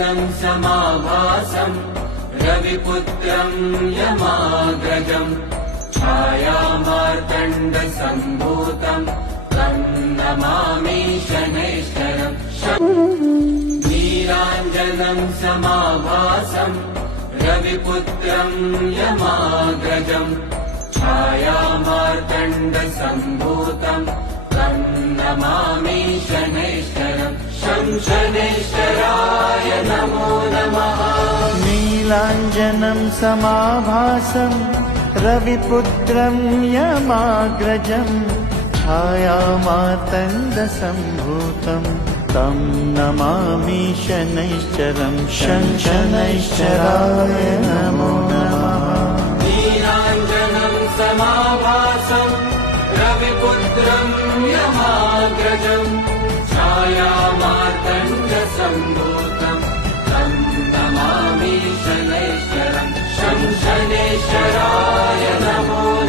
समाभासम् रविपुत्रम् यमाग्रजम् छायामार्तण्डसम्भूतम् तम् नमामि शनैश्वरम् नीलाञ्जनम् समाभासम् रविपुत्रम् यमाग्रजम् छायामार्तण्डसम्भूतम् तम् नमामि शनैश्वरम् शं शनैश्वराय नमो नमः। नीलाञ्जनम् समाभासम् रविपुत्रम् यमाग्रजम् छायामातण्डसम्भूतम् तम् नमामि शनैश्चरम् शं शनैश्चराय नमो नमः। नीलाञ्जनम् समाभासम् रविपुत्रम् यमाग्रजम् छायामार्तण्डसम्भूतम् तम् नमामि शनैश्वरम् शं शनैश्वराय नमः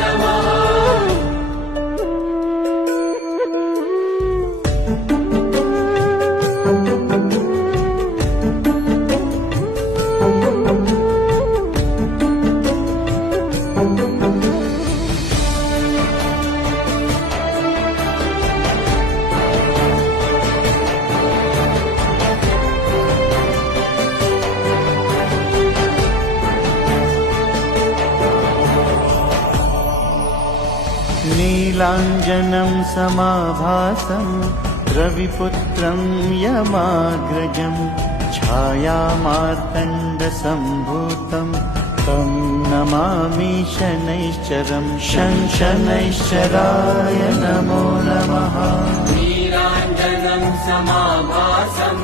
समाभासम् रविपुत्रम् यमाग्रजम् छायामार्तण्डसम्भूतम् तम् नमामि शनैश्चरम् शं शनैश्चराय नमो नमः। नीलाञ्जनम् समाभासम्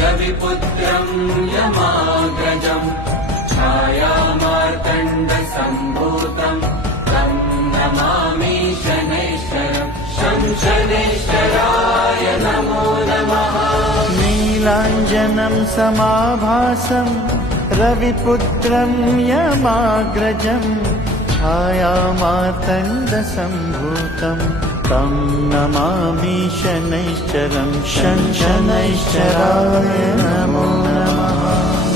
रविपुत्रम् यमाग्रजम् शनैश्वराय नमो नमः। नीलाञ्जनम् समाभासम् रविपुत्रम् यमाग्रजम् छायामातण्डसम्भूतम् तम् नमामि शनैश्चरम् शं शनैश्चराय नमो नमः।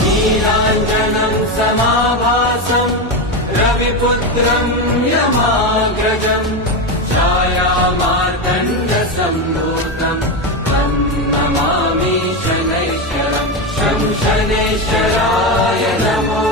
नीलाञ्जनम् समाभासम् रविपुत्रम् यमाग्रजम् शनैश्वराय नमो नमः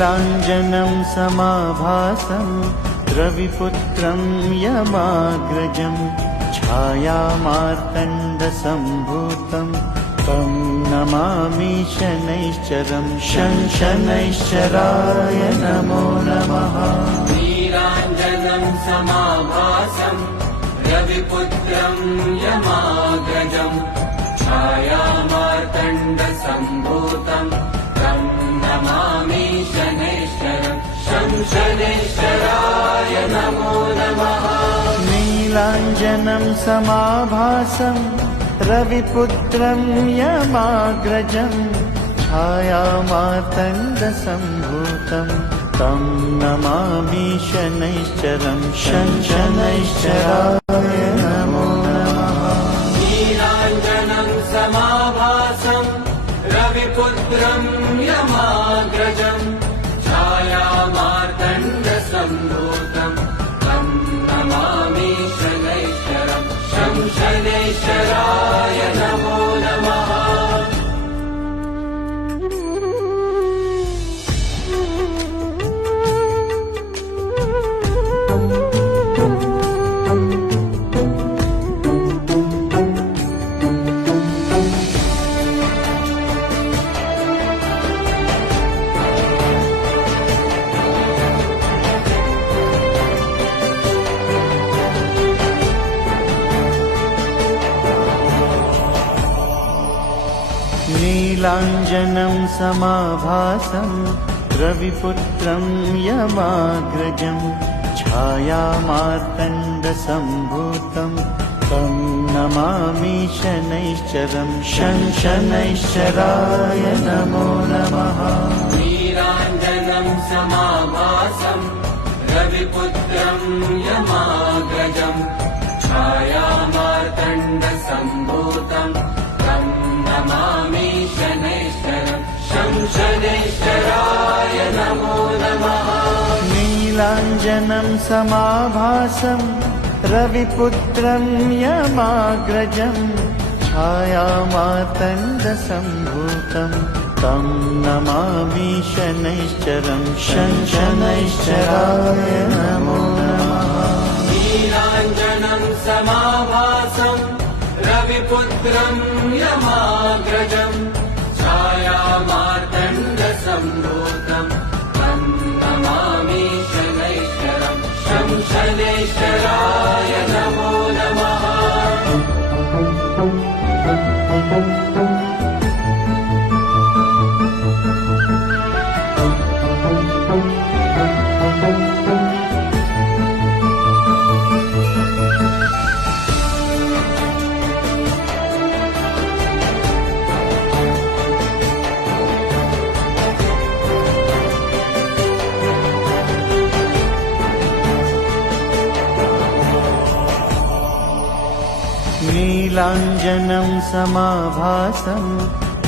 नीलाञ्जनम् समाभासम् रविपुत्रम् यमाग्रजम् छायामार्तण्डसम्भूतम् तम् नमामि शनैश्चरम् शं शनैश्चराय नमो नमः। नीलाञ्जनम् समाभासम् रविपुत्रम् यमाग्रजम् छायामार्तण्डसम्भूतम् नीलाञ्जनम् समाभासम् रविपुत्रम् यमाग्रजम् छायामातण्डसम्भूतम् तम् नमामि शनैश्चरम् शं शनैश्चराय नमो नमः। समाभासम् रविपुत्रम् शनैश्वराय नमो नमः नीलाञ्जनं समाभासं रविपुत्रं यमाग्रजं छायामार्तण्डसम्भूतं तं नमामि शनैश्चरं शनैश्चराय नमो नमः। नीराञ्जनं समाभासम् रविपुत्रं यमाग्रजम् छायामार्तण्डसम्भूतम् शं शनैश्वराय नमो नमः। नीलाञ्जनं समाभासं रविपुत्रं यमाग्रजं छायामातण्डसम्भूतं तं नमामि शनैश्चरं शनैश्चराय नमो नमः। नीलाञ्जनं समाभासम् रविपुत्रं यमाग्रजम् शनैश्वराय नमो नमः समाभासं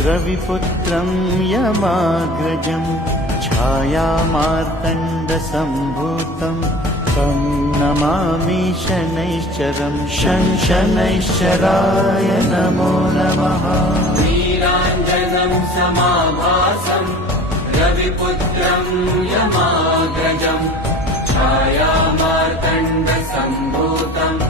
रविपुत्रं यमाग्रजं छायामार्तण्डसम्भूतं तं नमामि शनैश्चरं शं शनैश्चराय नमो नमः। नीलाञ्जनं समाभासम् रविपुत्रं यमाग्रजम् छायामार्तण्डसम्भूतम्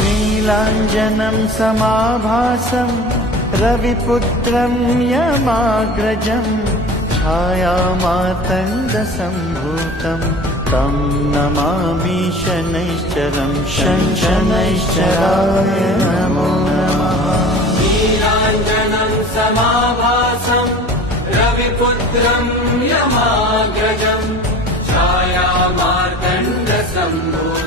नीलाञ्जनं समाभासं रविपुत्रं यमाग्रजं छायामातण्डसम्भूतं तं नमामि शनैश्चरं शनैश्चराय नमो नमः। नीलाञ्जनं समाभासम् रविपुत्रं यमाग्रजम् छायामार्तण्डसम्भूतम्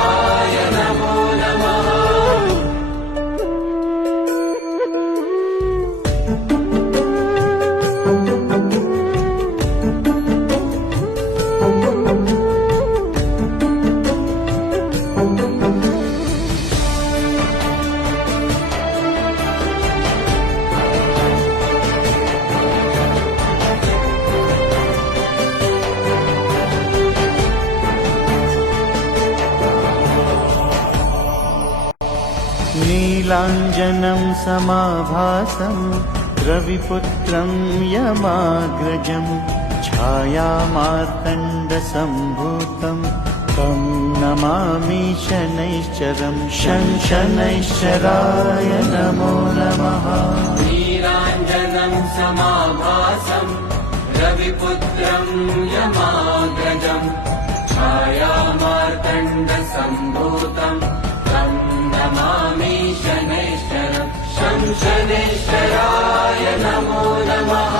शनैश्वराय नमो नीलाञ्जनं समाभासं रविपुत्रं यमाग्रजं छायामार्तण्डसम्भूतं तं नमामि शनैश्चरं शं शनैश्चराय नमो नमः। नीलाञ्जनं समाभासम् रविपुत्रं यमाग्रजम् छायामार्तण्डसम्भूतम् शं शनैश्वराय नमो नमः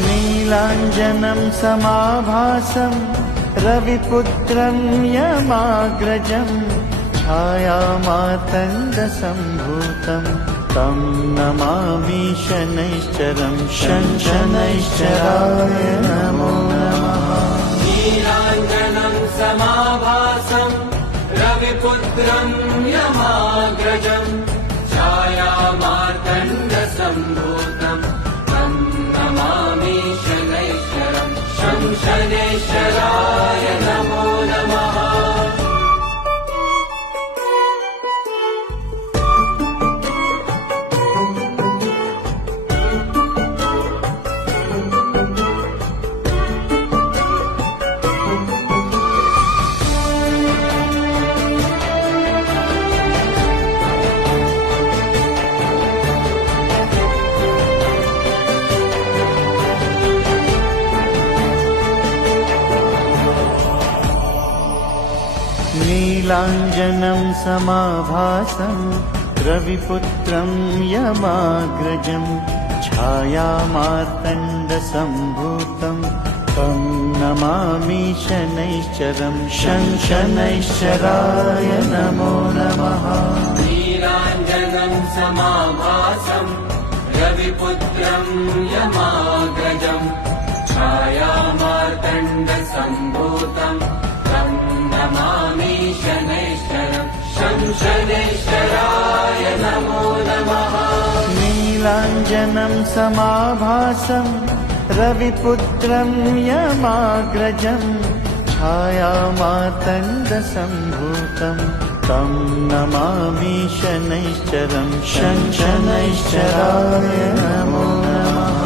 नीलाञ्जनं समाभासं रविपुत्रं यमाग्रजं छायामातण्डसम्भूतं तं नमामि शनैश्चरं शं शनैश्चराय नमो नमः। नीलाञ्जनं समाभासम् रविपुत्रं यमाग्रजम् शनैश्वरम् शं शनैश्वराय समाभासं रविपुत्रं यमाग्रजं छायामार्तण्डसम्भूतं तं नमामि शनैश्चरं शनैश्चराय नमो नमः। समाभासम् यमाग्रजम् शनैश्वराय नमो नमः। नीलाञ्जनं समाभासं रविपुत्रं यमाग्रजं छायामातण्डसम्भूतं तं नमामि शनैश्चरं शनैश्चराय नमो नमः।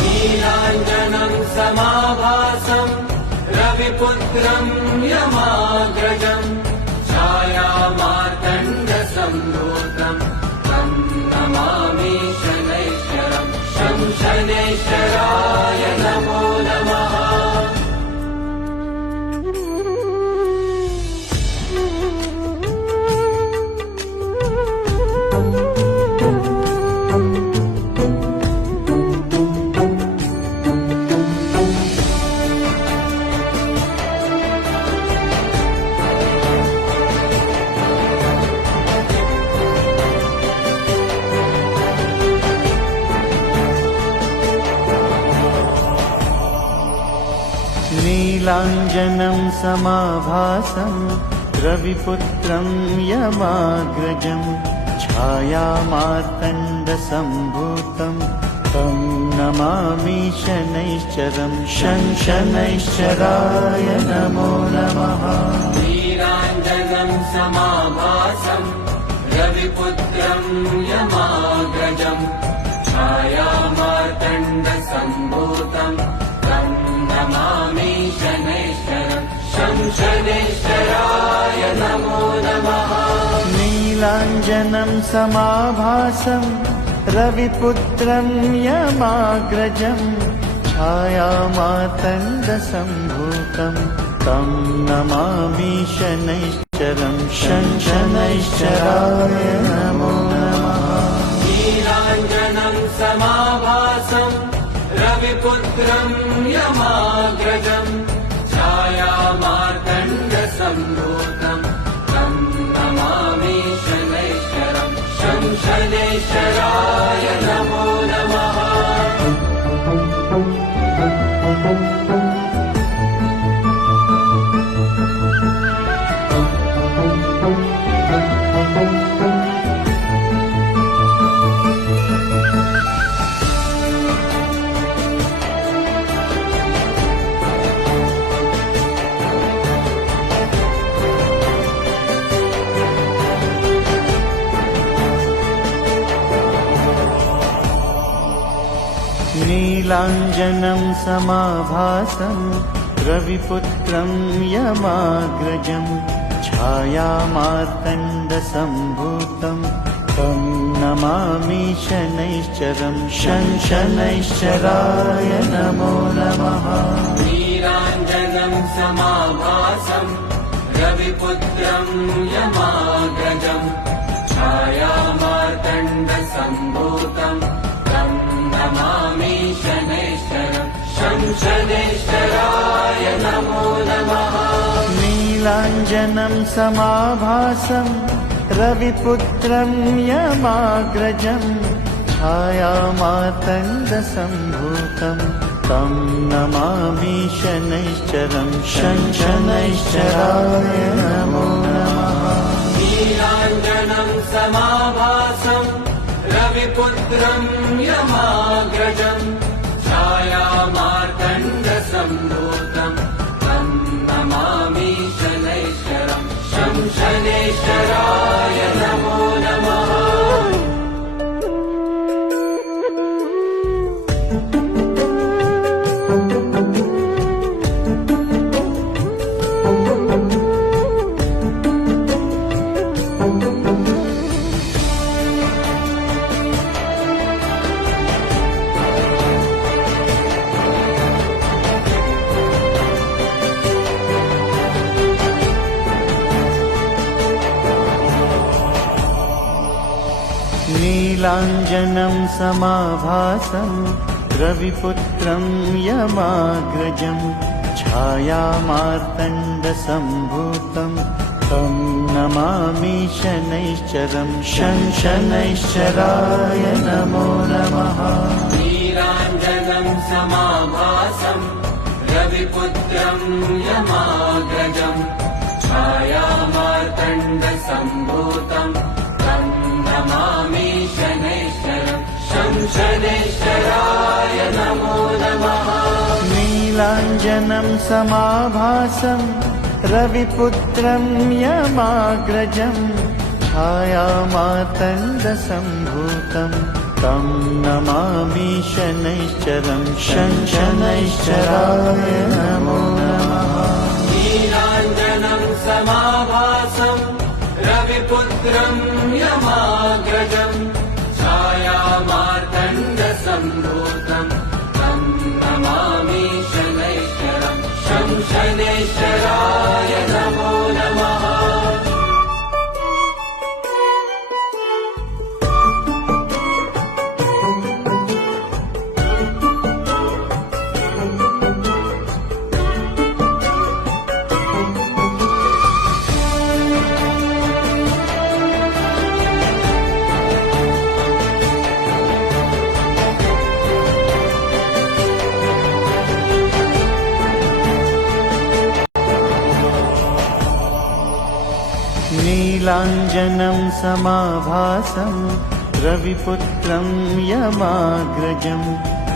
नीलाञ्जनम् समाभासम् रविपुत्रम् यमाग्रजम् नमः समाभासं रविपुत्रं यमाग्रजं छायामार्तण्डसम्भूतं तं नमामि शनैश्चरं शं शनैश्चराय नमो नमः। नीलाञ्जनम् समाभासम् रविपुत्रम् यमाग्रजम् छायामार्तण्डसम्भूतम् शनैश्वराय नमो नमः। नीलाञ्जनं समाभासं रविपुत्रं यमाग्रजं छायामातण्डसम्भूतं तं नमामि शनैश्चरं शं शनैश्चराय नमो नमः। नीलाञ्जनम् समाभासम् रविपुत्रम् यमाग्रजम् नीलाञ्जनं समाभासं रविपुत्रं यमाग्रजं छायामार्तण्डसम्भूतं तं नमामि शनैश्चरं शं शनैश्चराय नमो नमः। नीलाञ्जनम् समाभासम् रविपुत्रम् यमाग्रजम् छायामार्तण्डसम्भूतम् शनैश्वराय नमो नमः। नीलाञ्जनं समाभासं रविपुत्रं यमाग्रजं छायामातण्डसम्भूतं तं नमामि शनैश्चरं शं शनैश्चराय नमो नमः। नीलाञ्जनम् समाभासम् रविपुत्रम् यमाग्रजम् छायामार्तण्डसम्भूतम् तम् समाभासं रविपुत्रं यमाग्रजं छायामार्तण्डसम्भूतं तं नमामि शनैश्चरं शनैश्चराय नमो नमः। नीलाञ्जनम् समाभासम् रविपुत्रम् यमाग्रजम् छायामार्तण्डसम्भूतम् तम् नमामि शनैश्वरम् शं शनैश्वराय नमो नमः। नीलाञ्जनं समाभासं रविपुत्रं यमाग्रजं छायामातण्डसम्भूतं तं नमामि शनैश्चरं शनैश्चराय नमो नमः। नीलाञ्जनम् समाभासम् रविपुत्रम् यमाग्रजम् शनैश्वराय नमो नमः समाभासं रविपुत्रं यमाग्रजं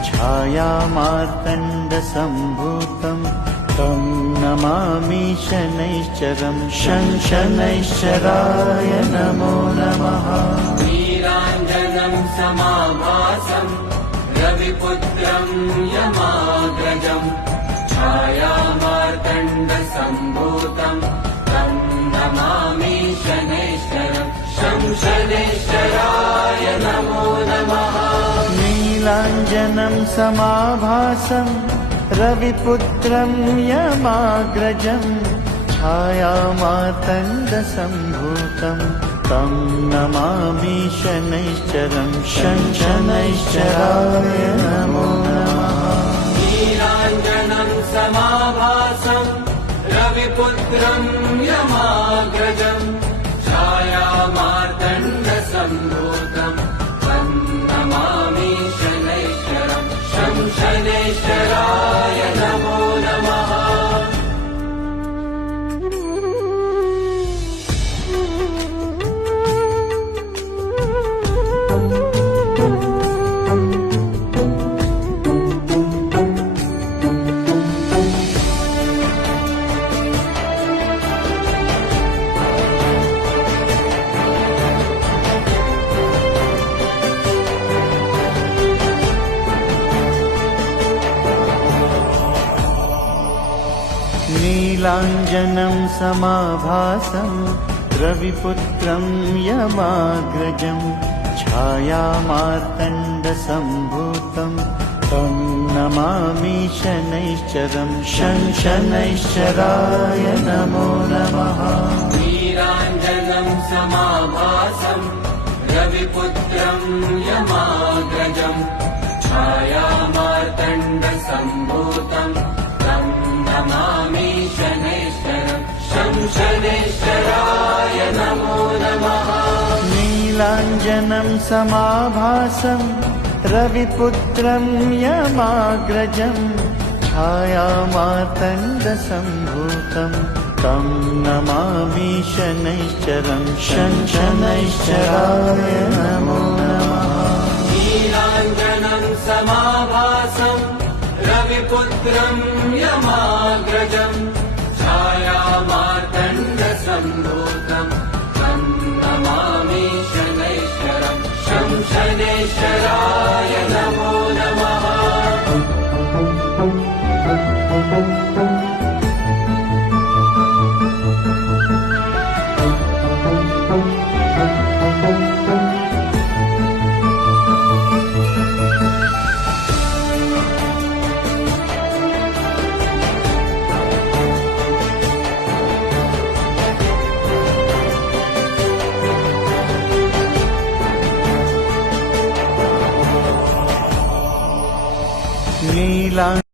छायामार्तण्डसम्भूतं तं नमामि शनैश्चरं शं शनैश्चराय नमो नमः। नीलाञ्जनम् समाभासम् रविपुत्रम् यमाग्रजम् नीलाञ्जनं समाभासं रविपुत्रं यमाग्रजं छायामातण्डसम्भूतं तं नमामि शनैश्चरं शनैश्चराय नमो। नमः नीलाञ्जनम् समाभासम् नीलाञ्जनं समाभासं रविपुत्रं यमाग्रजं छायामार्तण्डसम्भूतं तं नमामि शनैश्चरं शं शनैश्चराय नमो नमः। नीलाञ्जनम् समाभासम् रविपुत्रम् यमाग्रजम् छायामार्तण्डसम्भूतम् नीलाञ्जनं समाभासं रविपुत्रं यमाग्रजं छायामातण्डसम्भूतं तं नमामि शनैश्चरं शं शनैश्चराय नमो नमः। नीलाञ्जनम् समाभासम् रविपुत्रम् यमाग्रजम्